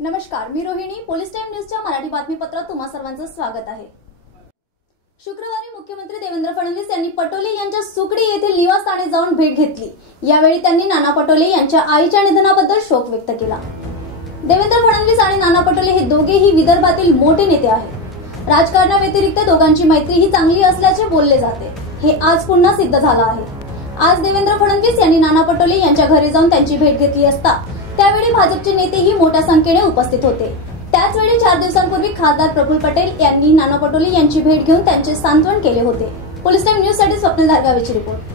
नमस्कार, मी Rohini. Police time न्यूजच्या मराठी बातमीपत्रात तुम्हा सर्वांचं स्वागत आहे. शुक्रवारी मुख्यमंत्री देवेंद्र फडणवीस यांनी पटोले यांच्या सुकडी येथील निवासस्थानी जाऊन भेट घेतली. यावेळी त्यांनी नाना पटोले यांच्या आईच्या निधनाबद्दल शोक व्यक्त केला. देवेंद्र फडणवीस आणि नाना पटोले हे दोघेही विदर्भातील मोठे नेते आहेत. राजकारणाव्यतिरिक्त दोघांची मैत्री ही चांगली असल्याचे बोलले जाते. हे आज पुन्हा सिद्ध झालं आहे. आज देवेंद्र फडणवीस यांनी नाना पटोले यांच्या घरी जाऊन त्यांची भेट घेतली असता त्यावेळी भाजपचे नेतेही मोठ्या संख्येने उपस्थित होते. त्याचवेळी 4 दिवसांपूर्वी खासदार प्रफुल्ल पटेल यांनी नाना पटोले यांची भेट घेऊन त्यांचे सांत्वन केले होते. पोलीस टाइम न्यूज साठी स्वप्नील धारगावेची रिपोर्ट.